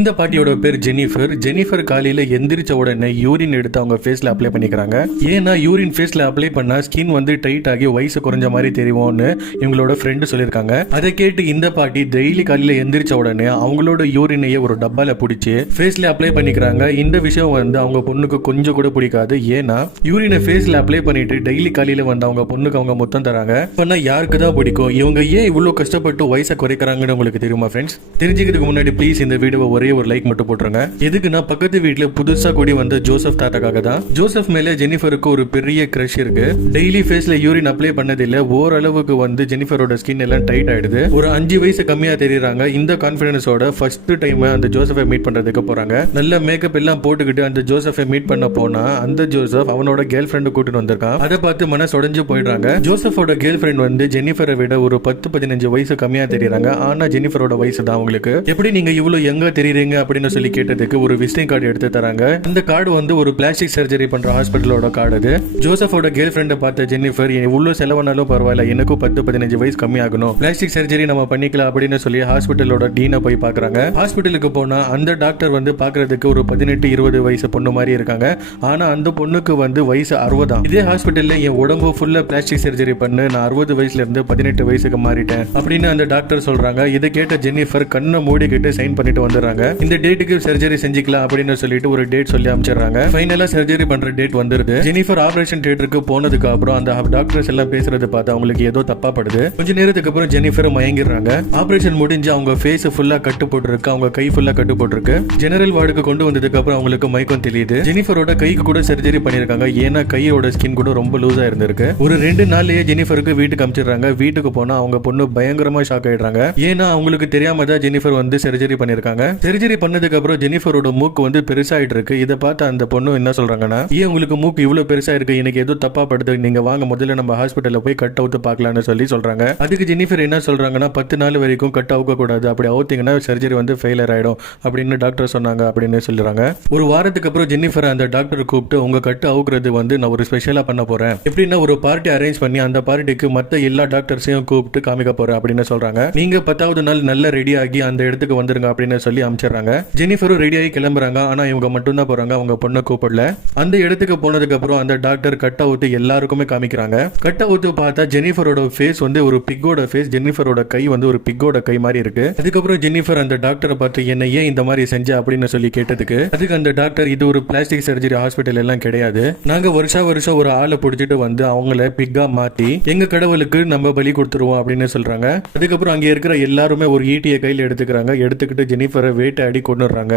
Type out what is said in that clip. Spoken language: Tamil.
இந்த பாட்டியோட பேர் ஜெனிஃபர். ஜெனிஃபர் காலையில எந்திரிச்ச உடனே யூரின் எடுத்து அவங்க ஃபேஸ்ல அப்ளை பண்ணிக்கிறாங்க. ஏன்னா யூரின் ஃபேஸ்ல அப்ளை பண்ணா ஸ்கின் வந்து டைட் ஆகி வயசு குறைஞ்ச மாதிரி தெரியும்னு இவங்களோட ஃப்ரெண்டு சொல்லியிருக்காங்க. அதை கேட்டு இந்த பாட்டி டெய்லி காலையில எந்திரிச்ச உடனே அவங்களோட யூரினையே ஒரு டப்பால பிடிச்சி ஃபேஸ்ல அப்ளை பண்ணிக்கிறாங்க. இந்த விஷயம் வந்து அவங்க பொண்ணுக்கு கொஞ்சம் கூட பிடிக்காது. ஏன்னா யூரினை ஃபேஸ்ல அப்ளை பண்ணிட்டு டெய்லி காலையில வந்து அவங்க பொண்ணுக்கு அவங்க மொத்தம் தராங்க. பண்ணா யாருக்கு தான் பிடிக்கும்? இவங்க ஏன் இவ்வளவு கஷ்டப்பட்டு வயசை குறைக்கிறாங்கன்னு உங்களுக்கு தெரியுமா ஃப்ரெண்ட்ஸ்? தெரிஞ்சுக்கிறதுக்கு முன்னாடி ப்ளீஸ் இந்த வீடியோ ஒரே ஒரு லைக் மட்டும் போட்டுருங்க. எதுக்குன்னா பக்கத்து வீட்டுல புதுசா கூடி வந்த ஜோசப் தாத்தாக்காக தான். ஜோசப் மேல ஜெனிஃபருக்கு ஒரு பெரிய கிரஷ் இருக்கு. டெய்லி ஃபேஸ்ல யூரின் அப்ளை பண்ணது இல்ல, ஓரளவுக்கு வந்து ஜெனிஃபரோட ஸ்கின் எல்லாம் டைட் ஆயிடுது. ஒரு 5 வயசு கம்மியா தெரியுறாங்க. இந்த கான்பிடன்ஸோட ஃபர்ஸ்ட் டைம் அந்த ஜோசப்பை மீட் பண்றதுக்கு போறாங்க. நல்ல மேக்கப் எல்லாம் போட்டுக்கிட்டு அந்த ஜோசப்பை மீட் பண்ண போனா அந்த ஜோசப் அவனோட கேர்ள் ஃப்ரெண்ட் கூட்டிட்டு வந்திருக்கான். அதை பார்த்து மனசு உடைஞ்சு போயிடுறாங்க. ஜோசப்போட கேர்ள் ஃப்ரெண்ட் வந்து ஜெனிஃபரை விட ஒரு 10-15 வயசு கம்மியா தெரியுறாங்க. ஆனா ஜெனிஃபரோட வயசு தான் அவங்களுக்கு. எப்படி நீங்க இவ்வளவு எங்க தெரியுறீங்க அப்படின்னு சொல்லி கேட்டதுக்கு ஒரு விசிட்டிங் கார்டு எடுத்து தராங்க. அந்த கார்டு வந்து ஒரு பிளாஸ்டிக் சர்ஜரி பண்ற ஹாஸ்பிட்டலோட கார்டு. அது ஜோசப்போட கேர்ள் ஃப்ரெண்ட பார்த்த ஜெனிஃபர் இவ்வளவு செலவானாலும் பரவாயில்ல, எனக்கும் 10-15 வயசு கம்மி ஆகணும், பிளாஸ்டிக் சர்ஜரி நம்ம பண்ணிக்கலாம் அப்படின்னு சொல்லி ஹாஸ்பிட்டலோட டீனை போய் பாக்குறாங்க. ஹாஸ்பிட்டலுக்கு போனா அந்த டாக்டர் வந்து பாக்குறதுக்கு ஒரு 18-20 வயசு பொண்ணு மாதிரி இருக்காங்க. ஆனா அந்த பொண்ணுக்கு வந்து வயசு 60. இதே ஹாஸ்பிட்டல்ல என் உடம்பு ஃபுல்லா பிளாஸ்டிக் சர்ஜரி பண்ணு, நான் 60 வயசுல இருந்து 18 வயசுக்கு மாறிட்டேன் அப்படின்னு அந்த டாக்டர் சொல்றாங்க. இதை கேட்ட ஜெனிஃபர் கண்ணை மூடிக்கிட்டு சைன் பண்ணிட்டு வந்துடுறாங்க. இந்த டேட்டுக்கு சர்ஜரி செஞ்சுக்கலாம் அப்படின்னு சொல்லிட்டு ஒரு டேட் சொல்லி அமைச்சிடுறாங்க. ஃபைனலா சர்ஜரி பண்ற டேட் வந்துருது. ஜெனிஃபர் ஆபரேஷன் தியேட்டருக்கு போனதுக்கு அப்புறம் அந்த டாக்டர்ஸ் எல்லாம் பேசுறது பார்த்து அவங்களுக்கு ஏதோ தப்பா படுது. கொஞ்ச நேரத்துக்கு அப்புறம் ஜெனிஃபர் மயங்கிடுறாங்க. ஆபரேஷன் முடிஞ்சு அவங்க ஃபேஸ் ஃபுல்லா கட்டு போட்டுருக்கு, அவங்க கை ஃபுல்லா கட்டு போட்டுருக்கு. ஜெனரல் வார்டுக்கு கொண்டு வந்ததுக்கு அப்புறம் அவங்களுக்கு மயக்கம் தெரியுது. ஜெனிஃபரோட கைக்கு கூட சர்ஜரி பண்ணிருக்காங்க. ஏன்னா கையோட ஸ்கின் கூட ரொம்ப லூஸா இருந்திருக்கு. ஒரு 2 நாள்லயே ஜெனிஃபருக்கு வீட்டுக்கு அனுப்பிச்சிடுறாங்க. வீட்டுக்கு போனா அவங்க பொண்ணு பயங்கரமா ஷாக் ஆயிடுறாங்க. ஏன்னா அவங்களுக்கு தெரியாம தான் ஜெனிஃபர் வந்து சர்ஜரி பண்ணிருக்காங்க. சர்ஜரி பண்ணதுக்கு அப்புறம் ஜெனிஃபரோட மூக்கு வந்து பெருசாயிட்டு இருக்கு. இதை பார்த்து அந்த பொண்ணு என்ன சொல்றாங்கன்னா, ஏன் உங்களுக்கு மூக்கு இவ்வளவு பெருசா இருக்கு, எனக்கு ஏதோ தப்பா படுது, நீங்க வாங்க முதல்ல நம்ம ஹாஸ்பிட்டல்ல போய் கட் அவுத்து பார்க்கலாம்னு சொல்லி சொல்றாங்க. அதுக்கு ஜெனிஃபர் என்ன சொல்றாங்கன்னா, 10 நாள் வரைக்கும் கட் அவுக்க கூடாது, அப்படி அவுத்தீங்கன்னா சர்ஜரி வந்து ஃபெயிலியர் ஆயிடும் அப்படின்னு டாக்டர் சொன்னாங்க அப்படின்னு சொல்றாங்க. ஒரு வாரத்துக்கு அப்புறம் ஜெனிஃபர் அந்த டாக்டர் கூப்பிட்டு உங்க கட்டு அவுக்குறது வந்து நான் ஒரு ஸ்பெஷலா பண்ண போறேன், எப்படின்னா ஒரு பார்ட்டி அரேஞ்ச் பண்ணி அந்த பார்ட்டிக்கு மத்த எல்லா டாக்டர்ஸையும் கூப்பிட்டு காமிக்க போறேன் அப்படின்னு சொல்றாங்க. நீங்க 10வது நாள் நல்ல ரெடி ஆகி அந்த இடத்துக்கு வந்துருங்க அப்படின்னு சொல்லி அமைச்சிடுறாங்க. ஜெனிஃபரும் ரெடி ஆகி கிளம்புறாங்க. ஆனா இவங்க மட்டும் தான் போறாங்க, அவங்க பொண்ணை கூப்பிடல. அந்த இடத்துக்கு போனதுக்கு அப்புறம் அந்த டாக்டர் கட் அவுத்து எல்லாருக்குமே காமிக்கிறாங்க. கட் அவுத்து பார்த்தா ஜெனிஃபரோட ஃபேஸ் வந்து ஒரு பிக்கோட ஃபேஸ், ஜெனிஃபரோட கை வந்து ஒரு பிக்கோட கை மாதிரி இருக்கு. அதுக்கப்புறம் ஜெனிஃபர் அந்த டாக்டரை பார்த்து என்ன ஏன் இந்த மாதிரி செஞ்ச அப்படின்னு சொல்லி கேட்டதுக்கு அதுக்கு அந்த டாக்டர் இது ஒரு பிளாஸ்டிக் சர்ஜரி ஹாஸ்பிட்டல் எல்லாம் கிடையாது, நாங்க வருஷம் ஒரு ஆளை பிடிச்சிட்டு வந்து அவங்கள பிக்கா மாத்தி எங்க கடவுளுக்கு நம்ம பலி கொடுத்துருவோம் அப்படின்னு சொல்றாங்க. அதுக்கப்புறம் அங்க இருக்கிற எல்லாருமே ஒரு ஈட்டியை கையில் எடுத்துக்கிறாங்க. எடுத்துக்கிட்டு ஜெனிஃபரை வேட்டையாடி கொண்டுறாங்க.